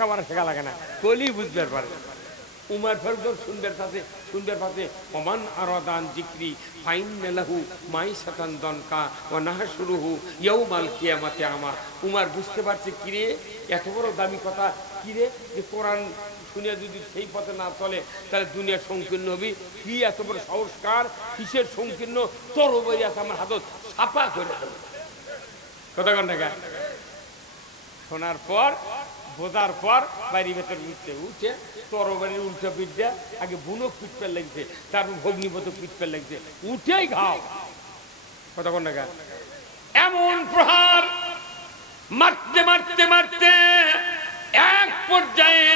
খাবার শেখা লাগে না, কলি বুঝতে পারে। উমার ফরদর সুন্দর পাশে ওমান আরাদান জিকরি ফাইন্নালাহু মাইসাতান দনকা ওয়া নাহশুরুহু ইয়াউমাল কিয়ামাতি আমা। উমার বুঝতে পারছে কিরে এত বড় দামি কথা, কিরে যে কোরআন শুনে যদি সেই পথে না চলে তাহলে দুনিয়া সংকীর্ণ হবি। কি এত বড় সংস্কার, কিসের সংকীর্ণ, তরবারি আছে আমার হাতত, ছাপা করে দেবে কথা কন না। শোনার পর বোঝার পর বাড়ির ভেতর উঠে তরবারির উল্টো পিঠটা আগে বুনক পিঠপের লাগছে, তারপর ভগ্নিপত পিঠপের লাগছে, উঠেই ঘাও কথা কন না। এমন প্রহার মারতে মারতে মারতে এক পর্যায়ে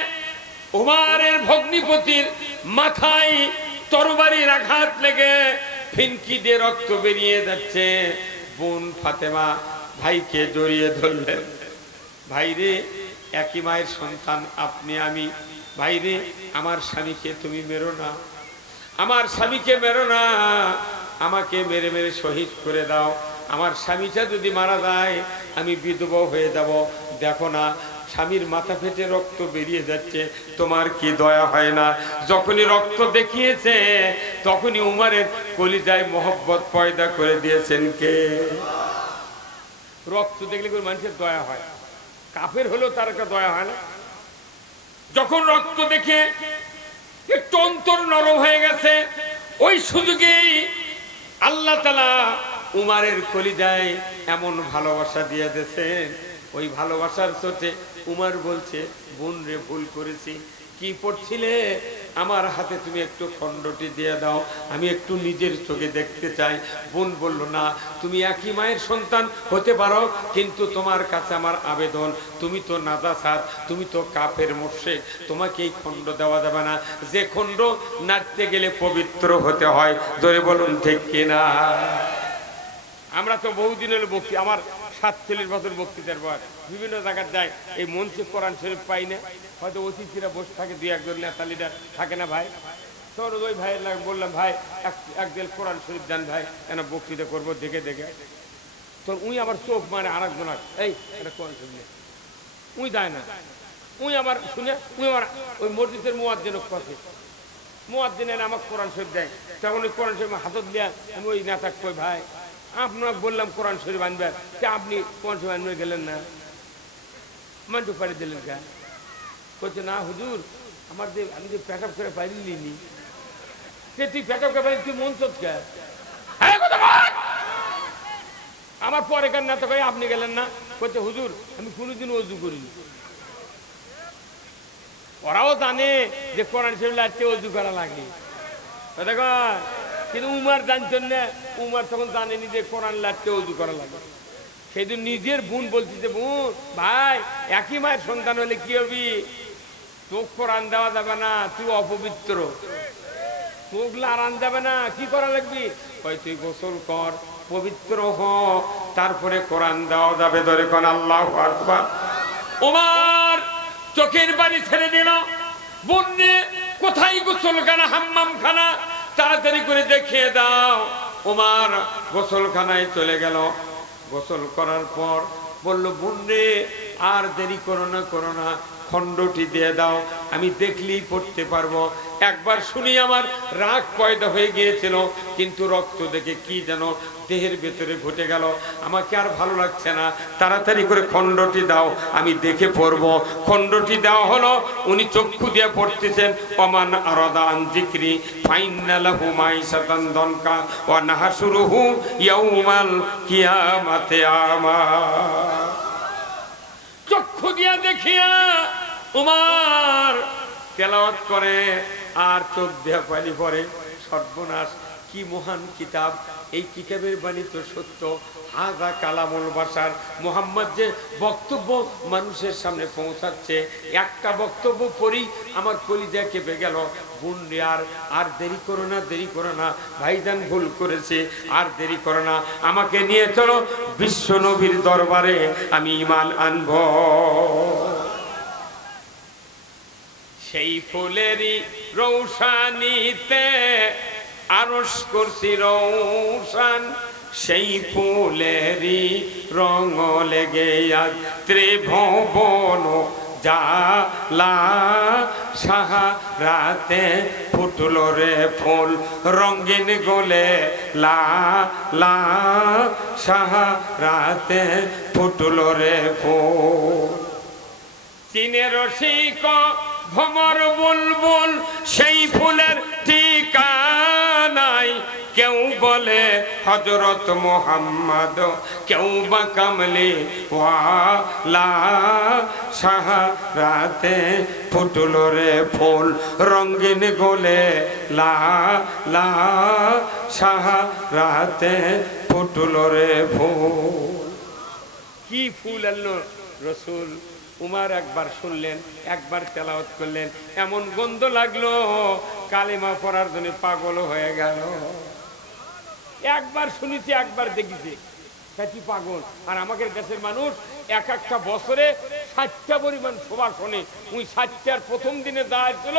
উমারের ভগ্নিপতির মাথায় তরবারির আঘাত লেগে ফিনকি দিয়ে রক্ত বেরিয়ে যাচ্ছে। বোন ফাতেমা ভাইকে জড়িয়ে ধরলেন, ভাইরে একই মায়ের সন্তান আপনি আমি, ভাইরে আমার স্বামীকে তুমি মেরো না, আমার স্বামীকে মেরো না, আমাকে মেরে মেরে শহীদ করে দাও। আমার স্বামীটা যদি মারা যায় আমি বিধবা হয়ে যাব। দেখো না স্বামীর মাথা ফেটে রক্ত বেরিয়ে যাচ্ছে, তোমার কি দয়া হয় না? যখনই রক্ত দেখিয়েছে তখনই উমারের কলিজায় মহব্বত পয়দা করে দিয়েছেন কে? রক্ত দেখলে কোনো মানুষের দয়া হয়, কাফের হলেও তার একটা দয়া হয় না? যখন রক্ত দেখে একটু অন্তর নরম হয়ে গেছে, ওই সুযোগেই আল্লাহ তাআলা উমারের কলিজায় এমন ভালোবাসা দিয়ে দিয়েছেন। ওই ভালোবাসার চোটে উমার বলছে, বোন রে ভুল করেছি। কি পড়ছিলে? আমার হাতে তুমি একটু খণ্ডটি দিয়ে দাও, আমি একটু নিজের চোখে দেখতে চাই। বোন বলল, না, তুমি একই মায়ের সন্তান হতে পারো, কিন্তু তোমার কাছে আমার আবেদন, তুমি তো নাজাসাত, তুমি তো কাফের মুশরিক, তোমাকে এই খণ্ড দেওয়া যাবে না। যে খণ্ড নাড়তে গেলে পবিত্র হতে হয়, ধরে বলুন ঠিক কিনা? আমরা তো বহুদিন হলো বক্তি, আমার 47 বছর বক্তৃতার পর বিভিন্ন জায়গায় যাই, এই মঞ্চে কোরআন শরীফ পাই না, হয়তো অতিথিরা বসে থাকে, দুই একজন নেতা লিডার থাকে না ভাই। তোর ওই ভাইয়ের বললাম, ভাই একদিন কোরআন শরীফ দেন ভাই, কেন বক্তৃতা করবো দেখে দেখে। তোর উই আমার চোখ মানে আর একজন এই এটা কোরআন শরীফ নেই, উই দেয় না। উই আমার শুনে উই আমার ওই মসজিদের মুয়াজ্জিনের কথা, মুয়াজ্জিনের আমার কোরআন শরীফ দেয়, তখন ওই কোরআন শরীফ হাতত দিয়া আমি ওই নেতা কই, ভাই আপনাকে বললাম কোরআন শরীফ আনবে, আপনি কোরআন শরীফ আনবে গেলেন না, মানটু পাড়ি দিলেন কে? বলছে, না হুজুর, আমার যে আমি যে প্যাক আপ করে পারিনি। তুই প্যাক আপ করে পারি, তুই মন চোখ কে? আমার পরে কেন না তো কই আপনি গেলেন না? বলছে, হুজুর আমি কোনোদিন ওযু করিনি। ওরাও জানে যে কোরআন শরীফ লাগতে ওযু করা লাগে, দেখো, কিন্তু উমার জানতেন না। উমার তখন জানেনি যে কোরআন লাগতে ওযু করা লাগে। সেদিন নিজের বোন বলছি যে, বোন ভাই একই মায়ের সন্তান হলে কি হবি, তোক কোরআন দেওয়া যাবে না, তুই অপবিত্র, তোক লারান যাবে না, কি করা লাগবি? কই তুই গোসল কর, পবিত্র হ, তারপরে কোরআন দেওয়া যাবে। ধরে কোন আল্লাহু আকবার। উমার চোখের বাড়ি ছেড়ে দিল, বোন রে কোথায় গোসলখানা, হাম্মামখানা তাড়াতাড়ি করে দেখিয়ে দাও। উমার গোসলখানায় চলে গেল। গোসল করার পর বলল, বোন রে আর দেরি করো না, খণ্ডটি দিয়ে দাও, আমি দেখলেই পড়তে পারবো। একবার শুনি আমার রাগ পয়দা হয়ে গিয়েছিল, কিন্তু রক্ত দেখে কি যেন দেহের ভেতরে ঘটে গেল, আমাকে আর ভালো লাগছে না, তাড়াতাড়ি করে খণ্ডটি দাও, আমি দেখে পড়বো। খণ্ডটি দেওয়া হলো, উনি চক্ষু দিয়ে পড়তেছেন, ওমান আরাদা আন যিকরি ফাইন্না লাহু মাইসাতান দনকা ওয়া নাহশুরুহু ইয়াউমাল কিয়ামাতি আমা। চক্ষু দিয়া দেখিয়া উমার তেলাওয়াত করে আর চোখ দিয়া পানি পড়ে। সর্বনাশ, কি মহান কিতাব, এই কিতাবের বাণী তো সত্য। হাযা কালামুল বাশার, মুহাম্মদ যে বক্তব্য মানুষের সামনে পৌঁছাচ্ছে, একটা বক্তব্য পড়ি আমার কলিজা কেঁপে গেল। বোন রে আর দেরি করো না, ভাইজান ভুল করেছে, আর দেরি করো না, আমাকে নিয়ে চলো বিশ্ব নবীর দরবারে, আমি ঈমান আনব। সেই ফুলেরই রৌশানীতে আরশ কুরসি রৌশান, সেই ফুলেরই রঙ লেগে আজ ত্রিভুবন জালা সাহারাতে ফুটলো রে ফুল রঙিন গোলে লা লা সাহারাতে ফুটলো রে ফুল চীনের রসিক ভমর বুলবুল সেই ফুলের ঠিকানাই কেউ বলে হযরত মুহাম্মদ কেউ বা কামলি ওয়ালা সাহারাতে ফুটলো রে ফুল রঙিন গোলে লা লা সাহারাতে ফুটলো রে ফুল কি ফুল আল্লাহ রসুল উমার একবার শুনলেন একবার তেলাওয়াত করলেন এমন গন্ধ লাগলো কালেমা পড়ার জন্য পাগল হয়ে গেল একবার শুনেছি একবার দেখেছি কি পাগল আর আমাদের দেশের মানুষ এক একটা বছরে 60টা পরিমাণ সভা শোনে ওই 60টার প্রথম দিনে যা ছিল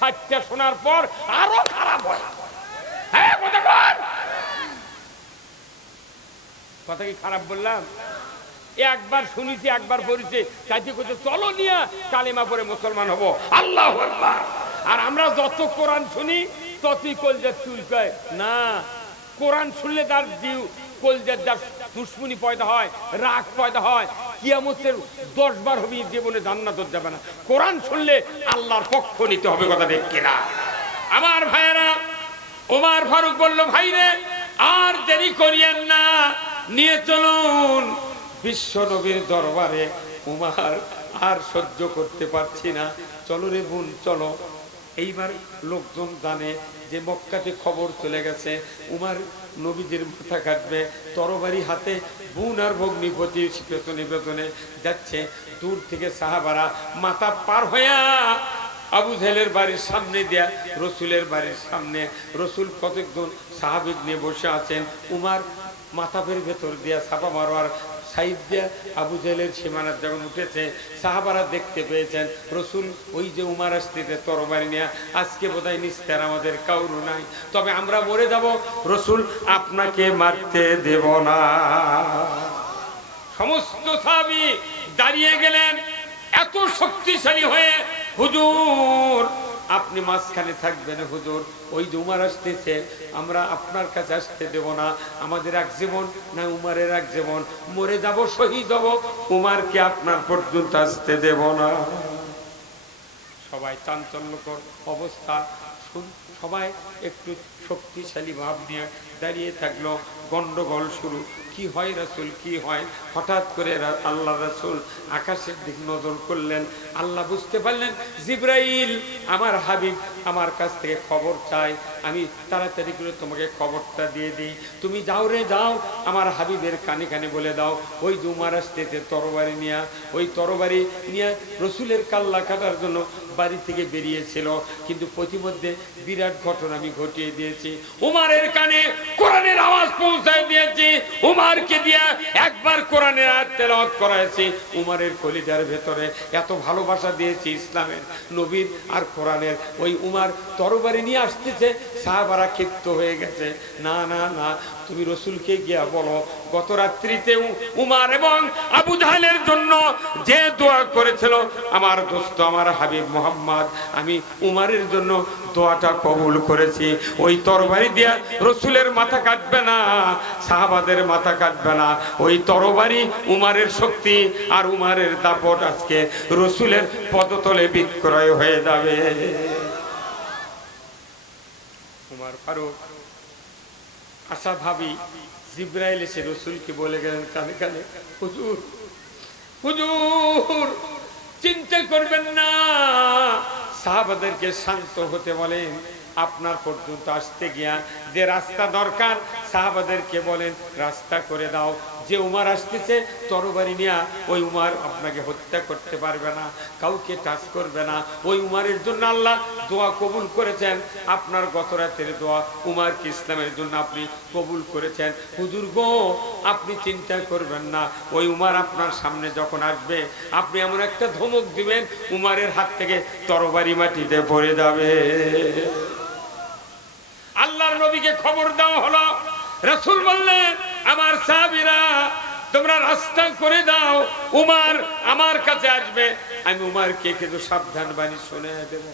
60টা শোনার পর আরো খারাপ হয় হ্যাঁ কথা কি খারাপ বললাম একবার শুনেছি একবার পড়েছি চাইতে করতে চলো নিয়া কালেমা পড়ে মুসলমান হব আল্লাহু আকবার আর আমরা যত কোরআন শুনি ততই কলজার চুলকায় না কোরআন শুনলে তার জিউ কলজার যার দুশ্মনী পয়দা হয় রাগ পয়দা হয় কিয়ামতের 10 বার হবে জীবনে জান্নাতে যাবে না কোরআন শুনলে আল্লাহর পক্ষ নিতে হবে কথা ঠিক কিনা আমার ভাইয়েরা ওমর ফারুক বলল ভাইরে আর দেরি করিয়েন না নিয়ে চলুন বিশ্ব নবীর দরবারে উমার আর সহ্য করতে পারছি না চলো রে বোন চলো এইবার লোকজন জানে যে মক্কাতে খবর চলে গেছে উমার নবীজির মাথা কাটবে তরবারি হাতে বোন আর ভগ্নিপতি পেছনে পেছনে যাচ্ছে দূর থেকে সাহাবারা মাথা পার হইয়া আবু জেহেলের বাড়ির সামনে দিয়া রসুলের বাড়ির সামনে রসুল কতজন সাহাবিক নিয়ে বসে আছেন উমার মাথাপের ভেতর দিয়া ছাপা মারোয়ার সাইড দিয়া আবু জেহেলের সীমানা যখন উঠেছে সাহাবারা দেখতে পেয়েছেন রসুল ওই যে উমার আসতে তরবারি নিয়ে আজকে বোধহয় নিস্তার আমাদের কাউরু নাই তবে আমরা মরে যাব রসুল আপনাকে মারতে দেব না সমস্ত সাহাবী দাঁড়িয়ে গেলেন এত শক্তিশালী হয়ে হুজুর আপনি মাঝখানে থাকবেন হুজুর ওই যে উমার আসতেছে আমরা আপনার কাছে আসতে দেব না আমাদের এক জীবন না উমারের এক জীবন মরে যাব শহীদ হব উমারকে আপনার পর্যন্ত আসতে দেব না সবাই চাঞ্চল্যকর অবস্থা সবাই একটু শক্তিশালী ভাব নিয়ে দাঁড়িয়ে থাকলো গন্ডগোল শুরু কি হয় রাসূল কি হয় হঠাৎ করে আল্লাহ রাসূল আকাশের দিক নজর করলেন আল্লাহ বুঝতে পারলেন জিবরাইল আমার হাবিব আমার কাছ থেকে খবর চাই আমি তাড়াতাড়ি করে তোমাকে খবরটা দিয়ে দিই তুমি যাও রে যাও আমার হাবিবের কানে কানে বলে দাও ওই যে উমার আসতেছে তরবারি নিয়ে ওই তরবারি নিয়ে রসুলের কাল্লা কাটার জন্য বাড়ি থেকে বেরিয়েছিল কিন্তু প্রতিমধ্যে বিরাট ঘটনা আমি ঘটিয়ে দিয়েছি উমারের কানে কোরআনের আওয়াজ পৌঁছায় দিয়েছি উমারকে দিয়ে একবার কোরআনের আয়াত তেলাওয়াত করাইছি উমারের কলিজার ভেতরে এত ভালোবাসা দিয়েছি ইসলামের নবীর আর কোরআনের ওই উমার তরবারি নিয়ে আসতেছে সাহাবারা ক্ষিপ্ত হয়ে গেছে না না না তুমি রসুলকে গিয়া বলো গত রাত্রিতে উমার এবং আবু জাহেলের জন্য যে দোয়া করেছিল আমার দোস্ত আমার হাবিব মোহাম্মদ আমি উমারের জন্য দোয়াটা কবুল করেছি ওই তরবারি দিয়া রসুলের মাথা কাটবে না সাহাবাদের মাথা কাটবে না ওই তরবারি উমারের শক্তি আর উমারের দাপট আজকে রসুলের পদতলে বিক্রয় হয়ে যাবে উমার ফারুক আশা ভাবি জিবরাইল এসে রসুলকে বলে গেলেন কানে কানে হুজুর হুজুর চিন্তা করবেন না সাহাবাদেরকে শান্ত হতে বলেন আপনার পর্যন্ত আসতে গিয়া যে রাস্তা দরকার সাহাবাদেরকে বলেন রাস্তা করে দাও যে উমার আসতেছে তরবারি নিয়ে ওই উমার আপনাকে হত্যা করতে পারবে না কাউকে টাচ করবে না ওই উমারের জন্য আল্লাহ দোয়া কবুল করেছেন আপনার গত রাতের দোয়া উমারকে ইসলামের জন্য আপনি কবুল করেছেন হুজুর গো আপনি চিন্তা করবেন না ওই উমার আপনার সামনে যখন আসবে আপনি এমন একটা ধমক দিবেন উমারের হাত থেকে তরবারি মাটিতে পড়ে যাবে আল্লাহর নবীকে খবর দেওয়া হলো রাসূল বললেন আমার সাহাবীরা তোমরা রাস্তা করে দাও উমার আমার কাছে আসবে আমি উমারকে কিন্তু সাবধান বাণী শুনে দেব,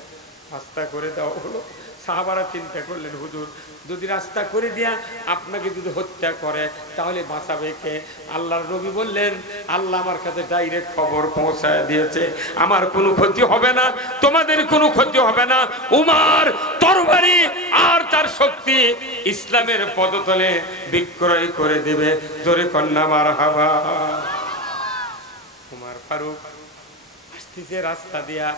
রাস্তা করে দেওয়া হলো। সাহাবারা চিন্তা করলেন, হুজুর যদি রাস্তা করে দিয়া আপনাকে যদি হত্যা করে তাহলে বাঁচাবে কে? আল্লাহর নবী বললেন, আল্লাহ আমার কাছে ডাইরেক্ট খবর পৌঁছায় দিয়েছে, আমার কোনো ক্ষতি হবে না, তোমাদের কোনো ক্ষতি হবে না। উমার তরবারি আর তার শক্তি ইসলামের পদতলে বিক্রয় করে দেবে। জোরে কন্যা মারহাবা। উমার ফারুক আসতেছে রাস্তা দিয়া,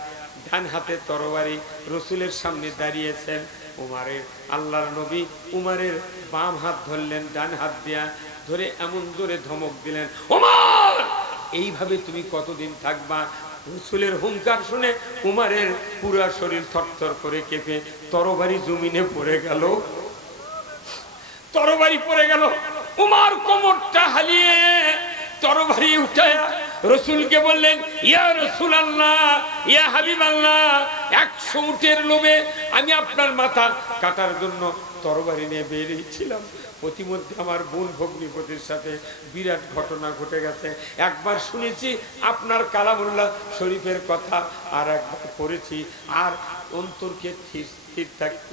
ডান হাতে তরবারি, রসুলের সামনে দাঁড়িয়েছেন। উমারের আল্লাহর নবী উমারের বাম হাত ধরলেন, ডান হাত দিয়া ধরে এমন জোরে ধমক দিলেন, উমার এইভাবে তুমি কতদিন থাকবা? রসুলের হুঙ্কার শুনে উমারের পুরা শরীর থরথর করে কেঁপে তরবারি জমিনে পড়ে গেল, তরবারি পড়ে গেল। উমার কোমরটা হালিয়ে তরবারি উঠায়া রসুলকে বললেন, ইয়া রাসূলুল্লাহ, ইয়া হাবিবাল্লাহ, 100 উটের লোভে আমি আপনার মাথা কাটার জন্য তরবারি নিয়ে বেরিয়েছিলাম। প্রতিমধ্যে আমার বোন ভগ্নিপতির সাথে বিরাট ঘটনা ঘটে গেছে। একবার শুনেছি আপনার কালামুল্লাহ শরীফের কথা, আর একবার পড়েছি, আর অন্তরকে স্থির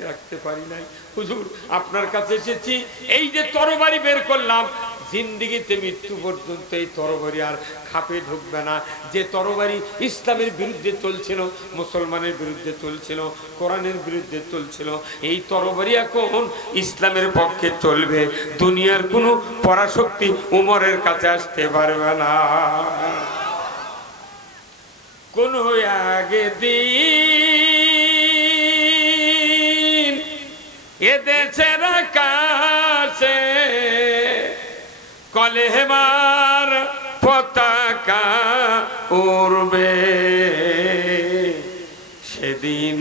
রাখতে পারি নাই। হুজুর আপনার কাছে এসেছি, এই যে তরবারি বের করলাম, জিন্দিগিতে মৃত্যু পর্যন্ত এই তরবারি আর খাপে ঢুকবে না। যে তরবারি ইসলামের বিরুদ্ধে চলছিল, মুসলমানের বিরুদ্ধে চলছিল, কোরআনের বিরুদ্ধে চলছিল, এই তরবারি এখন ইসলামের পক্ষে চলবে। দুনিয়ার কোনো পরাশক্তি উমরের কাছে আসতে পারবে না। কোন আগে দিন এদেশের আকাশে কলেমার পতাকা উড়বে, সেদিন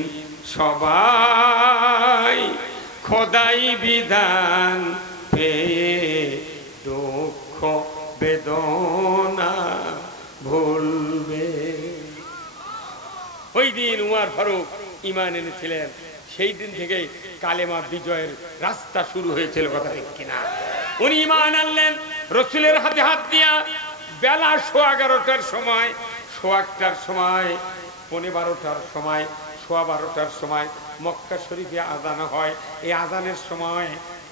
সবাই খোদাই বিধান পেয়ে দুঃখ বেদনা ভুলবে। ওই দিন উমর ফারুক ঈমান এনেছিলেন, সেই দিন থেকে কালেমা বিজয়ের রাস্তা শুরু হয়েছিল, কথা ঠিক কিনা? উনি ঈমান আনলেন রসুলের হাতে হাত দিয়া। বেলা 11:15টার সময়, 1টার সময়, 12টার সময়, 12টার সময় মক্কা শরীফে আজান হয়। এই আজানের সময়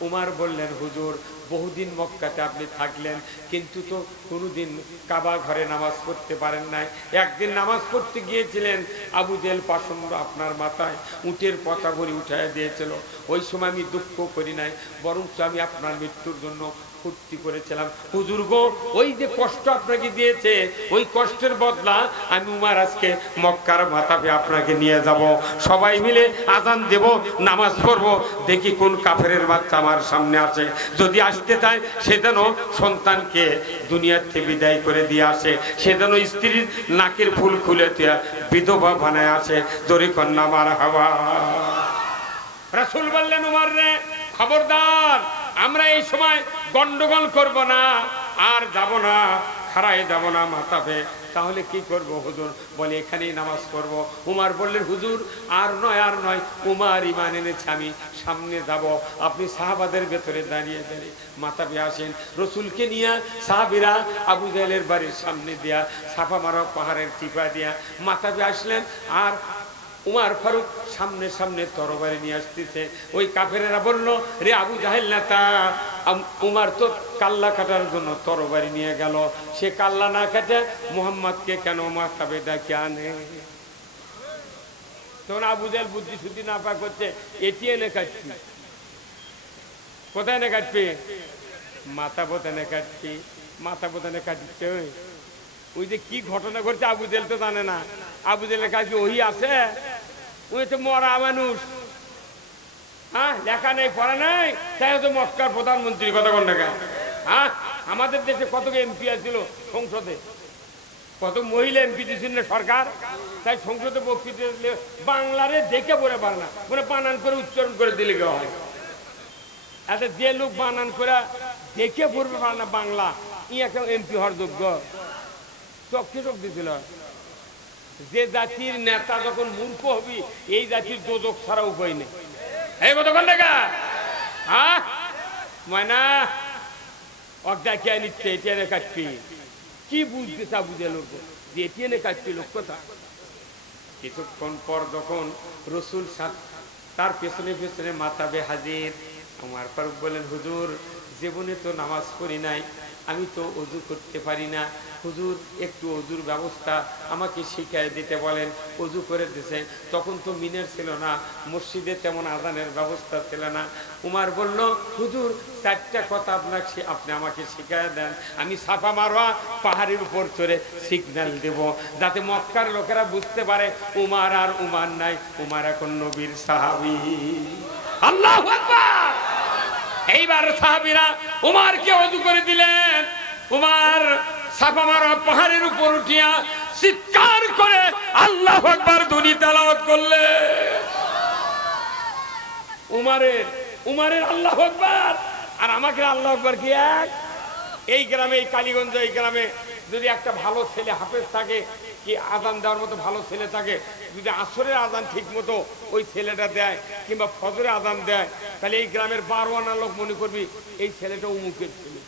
উমর বললেন, হুজুর বহুদিন মক্কাতে আপনি থাকলেন, কিন্তু তো কোনোদিন কাবা ঘরে নামাজ পড়তে পারেন নাই। একদিন নামাজ পড়তে গিয়েছিলেন, আবু জেহেল পাষণ্ড আপনার মাথায় উটের পতাঘড়ি উঠায় দিয়েছিল। ওই সময় আমি দুঃখ করি নাই, বরঞ্চ আমি আপনার মৃত্যুর জন্য ফুর্তি করেছিলাম। হুজুর গো, ওই যে কষ্ট আপনাকে দিয়েছে, ওই কষ্টের বদলা আমি উমর আজকে মক্কার মাথাপে আপনাকে নিয়ে যাব। সবাই মিলে আজান দেব, নামাজ পড়বো, দেখি কোন কাফেরের বাচ্চা আমার সামনে আছে। যদি আসতে চায় সে যেন সন্তানকে দুনিয়ার থেকে বিদায় করে দিয়ে আসে, সে যেন স্ত্রীর নাকের ফুল খুলে বিধবা বানায় আসে। জোরে কন্যা মারহাবা। রাসূল বললেন, উমর রে খবরদার, আমরা এই সময় গন্ডগোল করব না, আর যাব না, খাড়ায় যাব না মাথাপে। তাহলে কি করব হুজুর? বলে এখানেই নামাজ পড়ব। উমর বললেন, হুজুর আর নয়, আর নয়, উমর ঈমান এনেছে, আমি সামনে যাব, আপনি সাহাবাদের ভেতরে দাঁড়িয়ে দাঁড়িয়ে মাথাপে আসেন। রসুলকে নিয়ে সাহাবীরা আবু জেহেলের বাড়ির সামনে দিয়া, সাফা মারা পাহাড়ের টিপা দিয়া মাথাপে আসলেন। আর উমর ফারুক সামনে সামনে তরবারি নিয়ে আসতেছে। ওই কাফেরেরা বলল, রে আবু জাহেল নেতা, উমর তো কাল্লা কাটার জন্য তরবারি নিয়ে গেল, সে কাল্লা না কাটে মুহাম্মদকে কেন মাথাবে ডাকে আনে? তখন আবু জাহেল বুদ্ধি শুদ্ধি না পা করছে, এটি এনে কাটছি। কোথায় এনে কাটবে? মাথা বোতানে কাটছি, মাথা বোতানে কাটছে। ওই যে কি ঘটনা ঘটছে আবু জেহেল তো জানে না। আবু জেহেলের কাছে ওই আছে, ওই তো মরা মানুষ, হ্যাঁ, লেখা নেই পড়া নেই, তাই তো মক্কার প্রধানমন্ত্রী। কথা কোন টাকা? হ্যাঁ, আমাদের দেশে কত এমপি আছিল সংসদে, কত মহিলা এমপি দিয়েছিল না সরকার, তাই সংসদে বক্তৃতা দিলে বাংলারে দেখে পড়ে পারে না, মানে বানান করে উচ্চারণ করে দিলে কেউ হয়। আচ্ছা, যে লোক বানান করে দেখে পড়বে পারে না বাংলা, ইয়াকে এমপি হওয়ার যোগ্য? চোখে চোখ দিছিল। যে জাতির নেতা যখন মূর্খ হবি, এই জাতির দোজক ছাড়া উপায় নেই। এই কথা কোন টাকা? হ্যাঁ, ময়না অজ্ঞা কে নিচ্ছে, এটা কাটবি কি বুঝতেছে আবু জেহেল? যে এটিএনে কাটতে লোক কথা। কিছুক্ষণ পর যখন রসুল তার পেছনে পেছনে মাতাবে হাজির, আমার ফারুক বলেন, হুজুর জীবনে তো নামাজ পড়ি নাই, আমি তো ওযু করতে পারি না, হুজুর একটু ওযুর ব্যবস্থা আমাকে শিখিয়ে দিতে বলেন। ওযু করে দিয়েছে। তখন তো মিনার ছিল না, মসজিদে তেমন আযানের ব্যবস্থা ছিল না। উমার বলল, হুজুর চারটা কথা আপনি আমাকে শিখিয়ে দেন, আমি সাফা মারওয়া পাহাড়ের উপর চড়ে সিগন্যাল দেব, যাতে মক্কার লোকেরা বুঝতে পারে উমার আর উমার নাই, উমার এখন নবীর সাহাবী। আল্লাহু আকবার। এইবার সাহাবীরা উমারকে ওযু করে দিলেন। উমার সাফা মারওয়া পাহাড়ের উপর উঠিয়া চিৎকার করে আল্লাহু আকবার ধ্বনি তেলাওয়াত করলেন। উমারের আল্লাহু আকবার আর আমাকে আল্লাহু আকবার কি এক? এই গ্রামে, এই কালীগঞ্জ এই গ্রামে যদি একটা ভালো ছেলে হাফেজ থাকে, কি আজান দেওয়ার মতো ভালো ছেলে থাকে, যদি আসরের আজান ঠিক মতো ওই ছেলেটা দেয় কিংবা ফজরের আজান দেয়, তাহলে এই গ্রামের 12 আনা লোক মনে করবি এই ছেলেটা উমুকের ছেলে।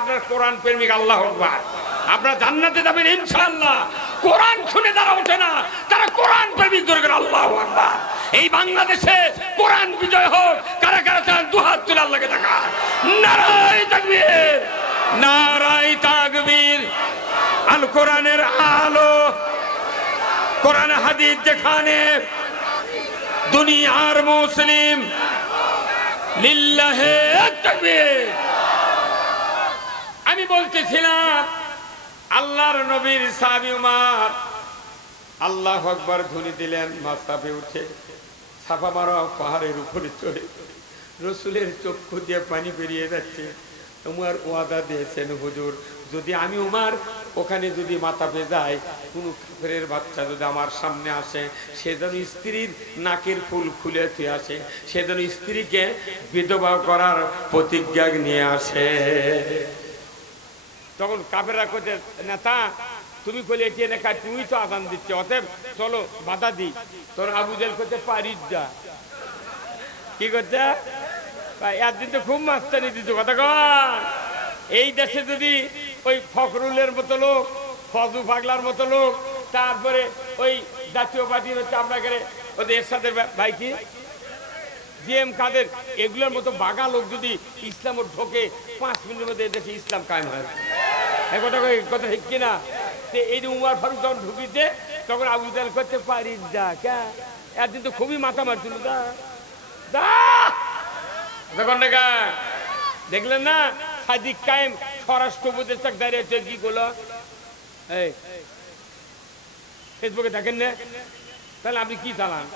আপনার কোরআন প্রেমিক, আল্লাহু আকবার। আপনারা জান্নাতে যাবেন ইনশাআল্লাহ। কোরআন শুনে যারা ওঠে না তারা কোরআন প্রেমিক। দরকার আল্লাহু আকবার। এই বাংলাদেশে কোরআন বিজয় হোক। কারা কারা চান দুহাত তুলে আল্লাহকে তাকান। নারায়ে তাকবীর, নারায়ে তাকবীর। আল কোরআনের আলো, কোরআন হাদিস যেখানে, দুনিয়ার মুসলিম লিল্লাহে তাকবীর। আমি বলতেছিলাম আল্লাহর নবীর সাহাবী উমর আল্লাহু আকবার ধ্বনি দিলেন, মাসরাফে উঠে সাফা মারওয়া পাহাড়ের উপরে চড়ে রসুলের চক্ষু দিয়ে পানি বেরিয়ে যাচ্ছে। উমর ওয়াদা দিয়েছেন, হুজুর যদি আমি উমর ওখানে যদি মাথা যায়, কোনো কাফেরের বাচ্চা যদি আমার সামনে আসে, সে যেন স্ত্রীর নাকের ফুল খুলে থুয়ে আসে, সে যেন স্ত্রীকে বিধবা করার প্রতিজ্ঞা নিয়ে আসে। তখন কাফেররা কইতে, নেতা তুমি কইলে এটি এনে কাজ, তুমি তো আযান দিচ্ছে, অতএব চলো বাধা দিই। তোর আবু জেহেল কইতে পারিস যা। কি করছে? একদিন তো খুব মাস্তানি দিত কথা কন। এই দেশে যদি ওই ফখরুলের মতো লোক, ফজু পাগলার মতো লোক, তারপরে ওই জাতীয় পার্টির হচ্ছে আপনাকে ওদের এরশাদের ভাই কি জিএম কাদের, এগুলোর মতো বাঘা লোক যদি ইসলাম ঢোকে 5 মিনিটের মধ্যে দেশে ইসলাম কায়েম হয়। কথা ঠিক কিনা? এই যে উমর ফারুক যখন ঢুকিতে, তখন আবু জেহেল করতে পারিস যা। একদিন তো খুবই মাথা মারছিল। দেখলেন না সাদিক কায়েম স্বরাষ্ট্র উপদেষ্টাক দাঁড়িয়েছে, কি করলো? এই ফেসবুকে দেখেন না? তাহলে আপনি কি চালান?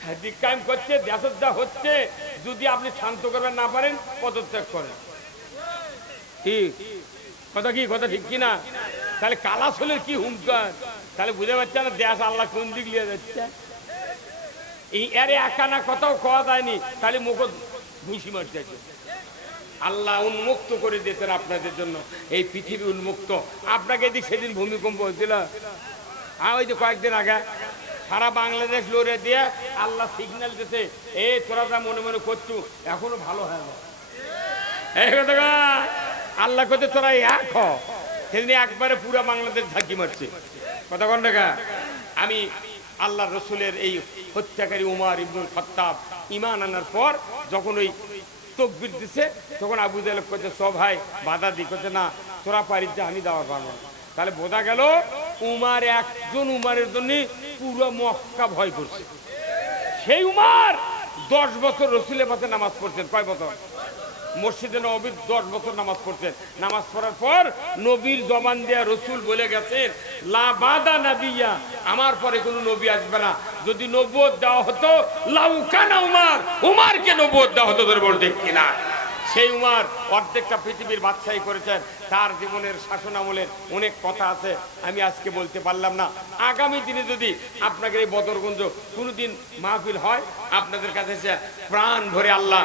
সাদিক কায়েম করছে, দেশের যা হচ্ছে, যদি আপনি শান্ত করবেন না পারেন পদত্যাগ করেন। ঠিক কথা কি? কথা ঠিক কিনা? তাহলে কালা সোলের কি হুঙ্কার? তাহলে বুঝে পাচ্ছে না দেশ আল্লাহ কোন দিক নিয়ে যাচ্ছে। এই এর একানা কথাও খাওয়া যায়নি, তাহলে মুখ ঘুষি মারতে। আল্লাহ উন্মুক্ত করে দিয়েছেন আপনাদের জন্য, এই পৃথিবী উন্মুক্ত। আপনাকে দিক সেদিন ভূমিকম্প হয়েছিল, ওই যে কয়েকদিন আগে সারা বাংলাদেশ লড়ে দিয়ে আল্লাহ সিগন্যাল দিতে, এ তোরা যা মনে মনে করছু এখনো ভালো হয় না। এই কথা আল্লাহ করতে তোরা এক হ, সেদিন একবারে পুরো বাংলাদেশ ঝাঁকি মারছে। কথা কন টাকা। আমি আল্লাহ রসুলের এই হত্যাকারী উমর ইবনুল খাত্তাব ঈমান আনার পর যখন ওই তাকবীর দিছে, তখন আবু জেহেল কইছে সব ভাই বাধা দি, কইছে না তোরা পারিস যা, আমি দাওয়া পারবো না। তাহলে বোঝা গেল উমর একজন উমরের জন্য পুরো মক্কা ভয় করছে। সেই উমর 10 বছর রসুলের পথে নামাজ পড়ছেন। কয় বছর? মসজিদে নববীর 10 বছর নামাজ পড়ছেন। নামাজ পড়ার পর নবীর জবান দিয়া রসুল বলে গেছেন, লা বাদা নাবিয়া, আমার পরে কোনো নবী আসবে না। যদি নবুয়ত দেওয়া হতো লাউ কানা উমর, উমরকে নবুয়ত দেওয়া হতো। ধরে বলতে কিনা? সেই উমর অর্ধেকটা পৃথিবীর বাদশাহী করেছেন। তার জীবনের শাসন আমলের অনেক কথা আছে, আমি আজকে বলতে পারলাম না। আগামী দিনে যদি আপনাদের এই বদরগঞ্জ কোনোদিন মাহফিল হয়, আপনাদের কাছে এসে প্রাণ ভরে আল্লাহ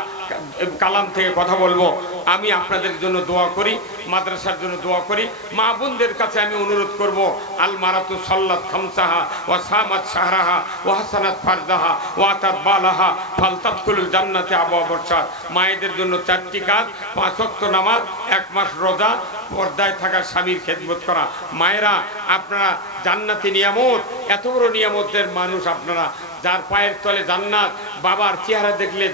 কালাম থেকে কথা বলবো। আমি আপনাদের জন্য দোয়া করি, মাদ্রাসার জন্য দোয়া করি। মা বোনদের কাছে আমি অনুরোধ করব, আল মারাতু সাল্লাত খামসাহা ওয়া সামাত শাহরাহা ওয়া হাসানাত ফারজাহা ওয়া আতাত বালাহা ফালতাদখুলুল জান্নাতে আবওয়াবাশ। মায়েদের জন্য 4টি কাজ, 5 ওয়াক্ত নামাজ, 1 মাস রোজা, পর্দায় থাকা স্বামীর খেদমত করা। মায়েরা আপনারা জান্নাতি নিয়ামত, এত বড় নিয়ামতের মানুষ আপনারা, যার পায়ের তলে জান্নাত, বাবার চেহারা দেখলে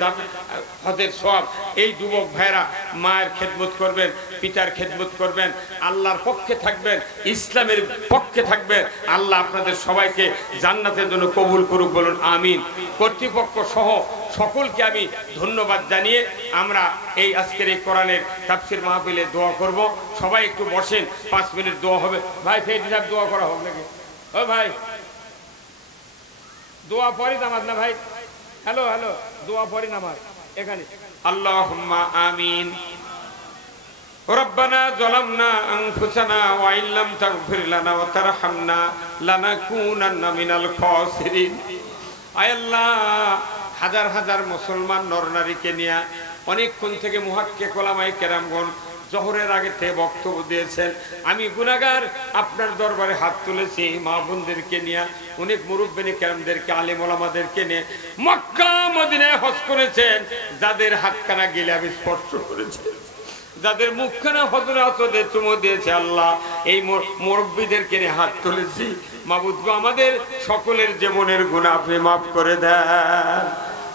হজের সওয়াব। এই যুবক ভাইরা মায়ের খেদমত করবেন, পিতার খেদমত করবেন, আল্লাহর পক্ষে থাকবেন, ইসলামের পক্ষে থাকবেন। আল্লাহ আপনাদের সবাইকে জান্নাতের জন্য কবুল করুক, বলুন আমিন। কর্তৃপক্ষ সহ সকলকে আমি ধন্যবাদ জানিয়ে আমরা এই আজকের এই কোরআনের তাফসীর মাহফিলে দোয়া করব। সবাই একটু বসেন, 5 মিনিট দোয়া হবে। ভাই ফেরি সাহেব দোয়া করা হোক নাকি? ও ভাই, দোয়া পরে নামাজ না ভাই? হ্যালো হ্যালো, দোয়া পরে নামাজ এখানে। আল্লাহুম্মা আমিন। রব্বানা যালামনা আনফুসানা ওয়া ইল্লাম তাগফির লানা ওয়া তারহামনা লানাকুনান্না মিনাল খাসিরিন। আয় আল্লাহ, হাজার হাজার মুসলমান নরনারীকে নিয়ে অনেকক্ষণ থেকে মুহাক্কিক ওলামায়ে কেরামগণ জোহরের আগে থেকে বক্তব্য দিয়েছেন। আমি গুনাহগার আপনার দরবারে হাত তুলেছি, মা বোনদেরকে নিয়ে, অনেক মুরব্বিনে কেরামদেরকে, আলেম ওলামাদেরকে নিয়ে মক্কা মদিনায় হজ করেছেন, যাদের হাতখানা গিলাফ স্পর্শ করেছে, যাদের মুখখানা হযরত আসওয়াদে চুমু দিয়েছে, আল্লাহ এই মুরব্বিদেরকে নিয়ে হাত তুলেছি। মাবুদ গো, আমাদের সকলের জীবনের গুনাহ আপনি মাফ করে দেন।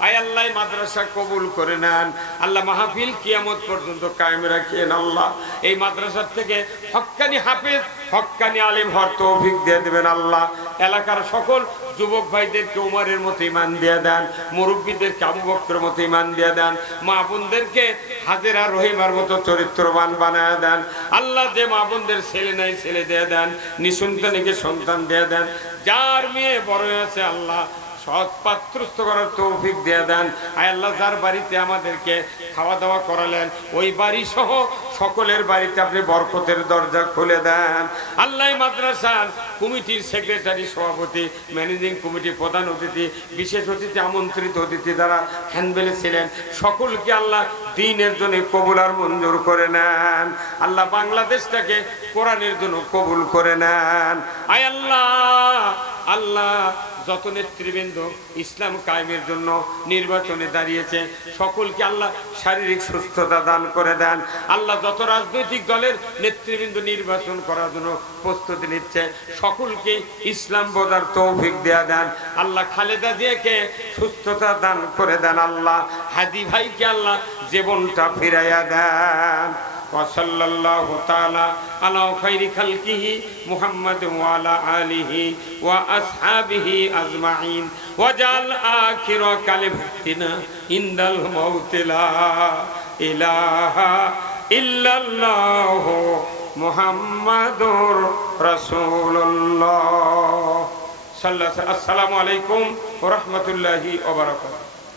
আয় আল্লাহ, মাদ্রাসা কবুল করে নেন। আল্লাহ মাহফিল কিয়ামত পর্যন্ত কায়েম রাখেন। আল্লাহ এই মাদ্রাসার থেকে হক্কানি হাফেজ, হক্কানি আলেম হওয়ার তৌফিক দিয়ে দেবেন। আল্লাহ এলাকার সকল যুবক ভাইদেরকে উমরের মতো ঈমান দিয়ে দেন, মুরব্বীদেরকে আবু বকরের মতো ঈমান দিয়ে দেন, মা বোনদেরকে হাজেরা রহিমার মতো চরিত্রবান বানায় দেন। আল্লাহ যে মা বোনদের ছেলে নাই ছেলে দিয়ে দেন, নিঃসন্তানীকে সন্তান দিয়ে দেন, যার মেয়ে বড় হয়েছে আল্লাহ সৎ পাত্রস্থ করার তৌফিক দিয়ে দেন। আয় আল্লাহ, যার বাড়িতে আমাদেরকে খাওয়া দাওয়া করালেন, ওই বাড়ি সহ সকলের বাড়িতে আপনি বরকতের দরজা খুলে দেন। আল্লাহ মাদ্রাসার কমিটির সেক্রেটারি, সভাপতি, ম্যানেজিং কমিটি, প্রধান অতিথি, বিশেষ অতিথি, আমন্ত্রিত অতিথি যারা হ্যান্ডবেলে ছিলেন, সকলকে আল্লাহ দ্বীনের জন্য কবুল আর মঞ্জুর করে নেন। আল্লাহ বাংলাদেশটাকে কোরআনের জন্য কবুল করে নেন। আয় আল্লাহ, আল্লাহ যত নেতৃবৃন্দ ইসলাম কায়েমের জন্য নির্বাচনে দাঁড়িয়েছে, সকলকে আল্লাহ শারীরিক সুস্থতা দান করে দেন। আল্লাহ যত রাজনৈতিক দলের নেতৃবৃন্দ নির্বাচন করার জন্য প্রস্তুতি নিচ্ছে, সকলকে ইসলাম বোঝার তৌফিক দেয়া দেন। আল্লাহ খালেদা জিয়াকে সুস্থতা দান করে দেন। আল্লাহ হাদি ভাইকে আল্লাহ জীবনটা ফিরাইয়া দেন। وصلى الله تعالى على خير خلقه محمد وعلى آله وأصحابه أجمعين وجعل آخر كلمتنا عند الموت لا إله إلا الله محمد رسول الله صلى الله عليه وسلم. السلام عليكم ورحمة الله وبركاته.